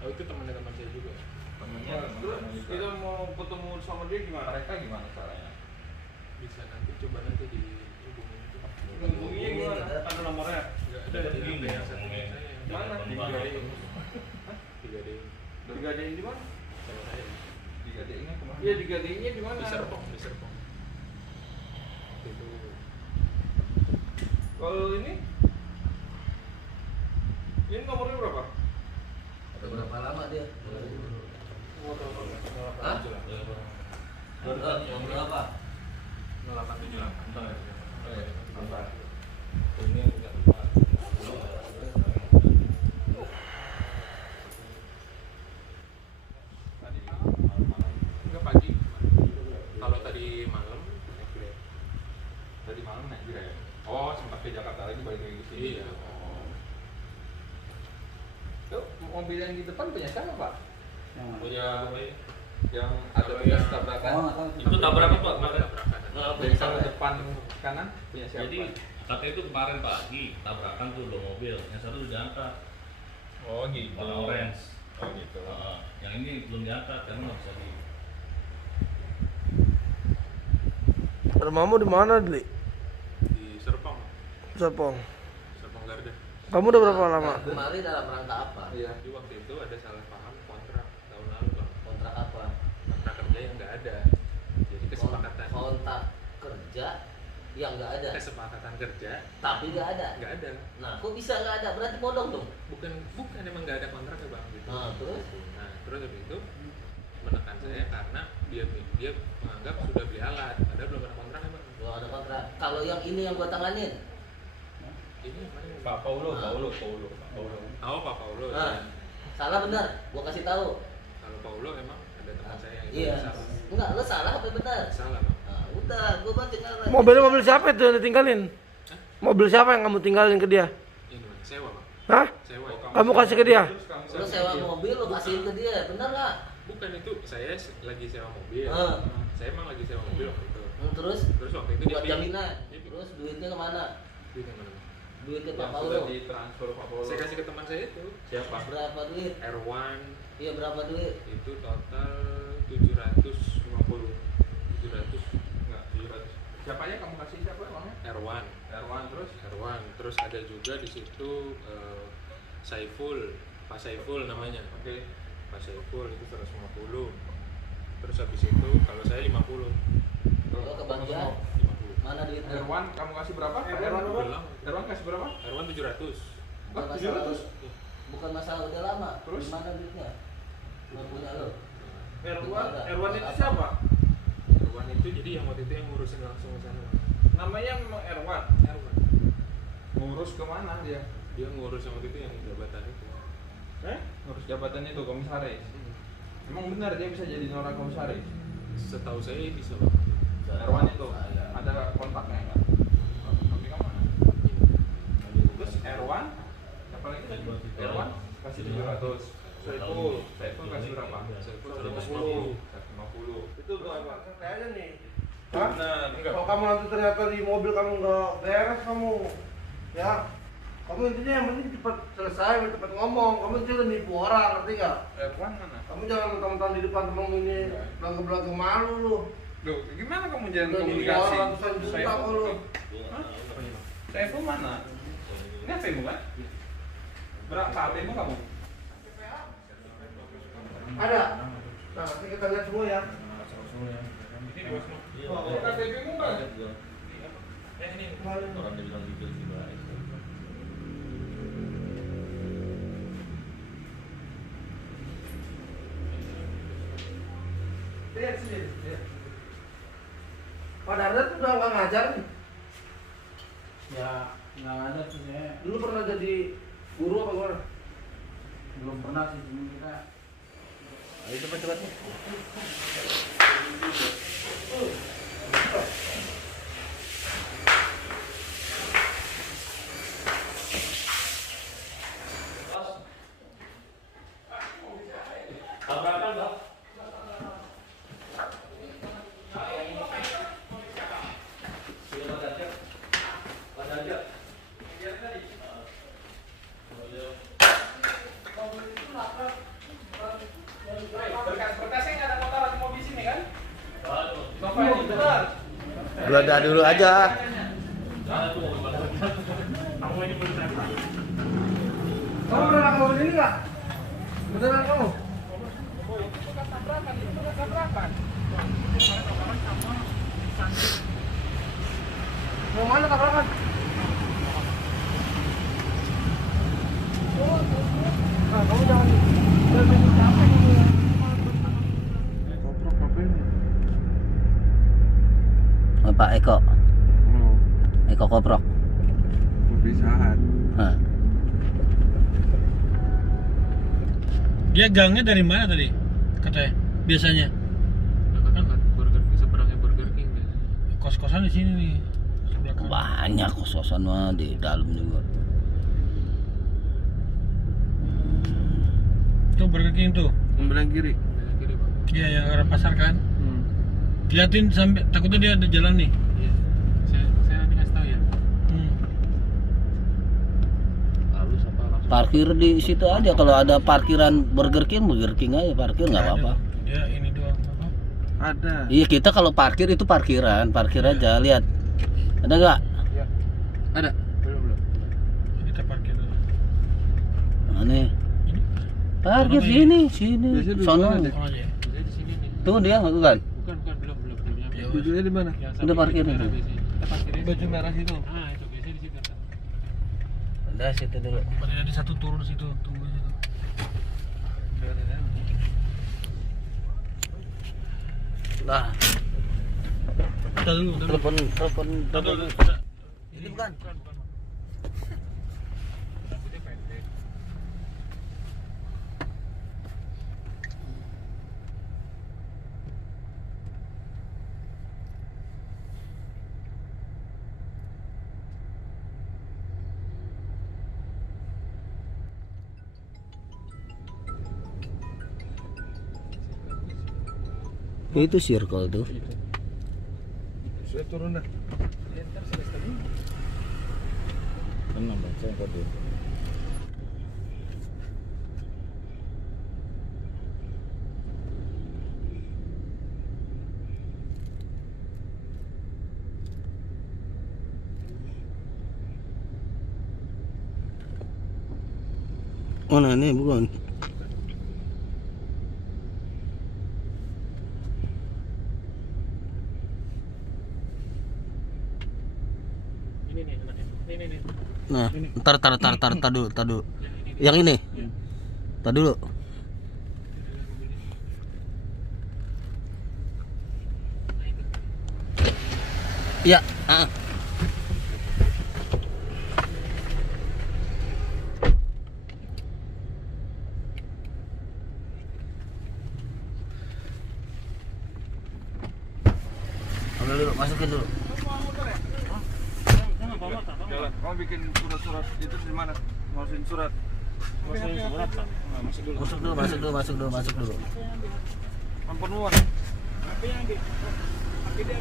Oh itu temannya teman saya juga. Temennya Terus kita mau ketemu sama dia gimana? mereka gimana caranya? Bisa coba nanti dihubungin itu. Hubunginya gimana? Ada nomornya? Enggak ada Ini yang satu ngomongin. saya. Mana? Di Gadein. Di Gadein. Digadein di mana? Sama saya. Digadeinnya kemana? Iya digadeinnya di mana? Di Serpong. Itu Kalau ini nomornya berapa? Udah berapa lama dia? Hah? Nomor berapa? 0878. Ini enggak lupa. Tadi malam. Enggak pagi. Kalau tadi malam naik Grab. Tadi malam naik Grab. Oh, sempat ke Jakarta lagi balik lagi ke sini. Iya. Oh. Tuh, mobil yang di depan punya siapa, Pak? Punya Yang ada Kalau bekas yang- tabrakan. Itu tabrakan Pak kemarin. tabrakan. Dari kalau depan kanan punya siapa? Jadi katanya itu kemarin pagi tabrakan tuh dua mobil, yang satu udah diangkat Oh, gitu. warna orange. Oh, gitu. Yang ini belum diangkat karena nggak bisa di. Rumahmu di mana, Dli? Di Serpong. Serpong. Serpong Garden. Kamu udah berapa lama? Kemari dalam rangka apa? Iya. Jadi waktu itu ada salah paham kontrak tahun lalu Bang. Kontrak apa? Kontrak kerja yang nggak ada. Jadi kesepakatan Kontrak kerja yang nggak ada, kesepakatan kerja tapi nggak ada. nggak ada. Nah, kok bisa nggak ada? Berarti bodong dong. Bukan emang nggak ada kontraknya Bang gitu. Nah, terus? Nah, terus habis itu menekan saya karena dia menganggap sudah beli alat, padahal belum ada kontraknya Bang. Belum ada kontrak. Kalau yang ini yang gua tanganin, Ini yang mana? Pak Paulo. Oh, Pak Paulo. nah, Ya. salah benar. Gua kasih tahu. Kalau Paulo emang ada teman saya yang Iya. salah. Enggak, lo salah apa benar? Salah Bang. Nah, udah, gua baca lagi. Mobil siapa itu yang ditinggalin? Hah? Mobil siapa yang kamu tinggalin ke dia? Ini Bang, sewa Bang. Hah? Sewa. Kamu kasih ke dia? Lo sewa mobil, lo kasihin ke dia, benar nggak? Bukan itu, saya lagi sewa mobil. Ah. Saya emang lagi sewa mobil waktu itu. Terus Terus waktu itu buat dia jaminan. Dia- Terus duitnya kemana? Duit yang mana? Duit ke Pak Yang Paulo. sudah ditransfer Pak Paulo. Saya kasih ke teman saya itu. Siapa? Berapa duit? R1 Iya, berapa duit? itu total 750. 700 Enggak, 700. Siapa aja kamu kasih siapa uangnya? R1. Erwan terus. R1. Terus ada juga di situ Saiful, Pak Saiful namanya. Oke. Pak Saiful itu 150. Terus habis itu kalau saya 50. Oh, kebagian. 50. Mana duitnya? Erwan kamu kasih berapa? Erwan berapa? Bilang, Erwan kasih berapa? R1 700. Bukan Ah, masalah, 700? bukan masalah udah lama. Terus? Di mana duitnya? Lo punya lo. Erwan itu siapa? R1 itu jadi yang waktu itu yang ngurusin langsung ke sana. Namanya memang Erwan. R1. Ngurus kemana dia? Dia ngurus yang waktu itu yang jabatan itu. Ngurus jabatan itu komisaris. Emang benar dia bisa jadi orang komisaris? Setahu saya bisa Bang. Erwan itu ada kontaknya enggak? Tapi kemana? Terus Erwan, apa lagi tadi? Erwan kasih 700. Saiful kasih berapa? Saiful 150. 150. Itu berapa? Kayaknya nih. Hah? Benar. Enggak. Kalau kamu nanti ternyata di mobil kamu nggak beres kamu, ya kamu intinya yang penting cepat selesai, cepat ngomong. Kamu jangan nipu orang, ngerti nggak? Erwan mana? Kamu jangan mentang-mentang di depan temen ini belakang malu lu. Loh, gimana kamu jalan Udah nipu komunikasi? orang ratusan juta kok lu. Hah? Saiful mana? Ini HP-mu kan? Berapa HP-mu kamu? Ada. Nah, nanti kita lihat semua ya. Ini di Wasma. Oh, KTP-mu kan? Ini. Orang dia bilang gitu sih Pak. Lihat sini. Lihat. Pak Darda tuh udah nggak ngajar nih. Ya nggak ada sih saya, Dulu pernah jadi guru apa gimana? belum pernah sih, cuma kita Ayo cepat-cepat. Tabrakan Bang. Geledah dulu aja. Kamu pernah kamu ini nggak? Beneran kamu? Mau mana tabrakan? Nah, kamu jangan bikin capek kamu. Koprok ngapain? Pak Eko. Eko Koprok. Perpisahan. Hah. Dia gangnya dari mana tadi? Katanya biasanya Dekat Burger King, seberangnya Burger King biasanya. kos-kosan di sini nih. Sebelah kanan. Banyak kos-kosan mah di dalam juga. Tuh Burger King tuh. Belah kiri. Belah kiri Pak. Iya yang arah pasar kan. Liatin sampai takutnya dia ada jalan nih. Iya. Saya nanti kasih tahu ya. Halus apa langsung? Parkir di situ aja, kalau ada parkiran Burger King aja parkir nggak apa-apa. Dia ini doang apa? Ada. Iya, kita kalau parkir itu parkir aja, lihat. Ada nggak? Ada. Belum. Kita parkir dulu. Aneh. Ini Parkir sini. Biasanya di Sono. mana deh? oh aja. Biasanya di sini nih. Tuh dia nggak kan? Bukan, belum nyampe. Ya, Duduknya di mana? Yang Udah samping parkir baju itu. merah biasanya. Kita parkirnya Baju merah situ. Ah, itu biasanya di situ. Udah situ dulu. Ada satu turun situ, tunggu situ. Nah, Udah dulu. telepon. Ini bukan. Rambutnya pendek. Itu circle tuh. Saya turun dah. Mana nih bukan? Ini nih anaknya. Ini. Nah, tar dulu. Yang ini. Tar dulu. Iya, ambil dulu, masukin dulu. Jalan. Kamu bikin surat-surat itu di mana? Masukin surat. Masuk dulu. Ampun uang. Tapi yang di, tapi dia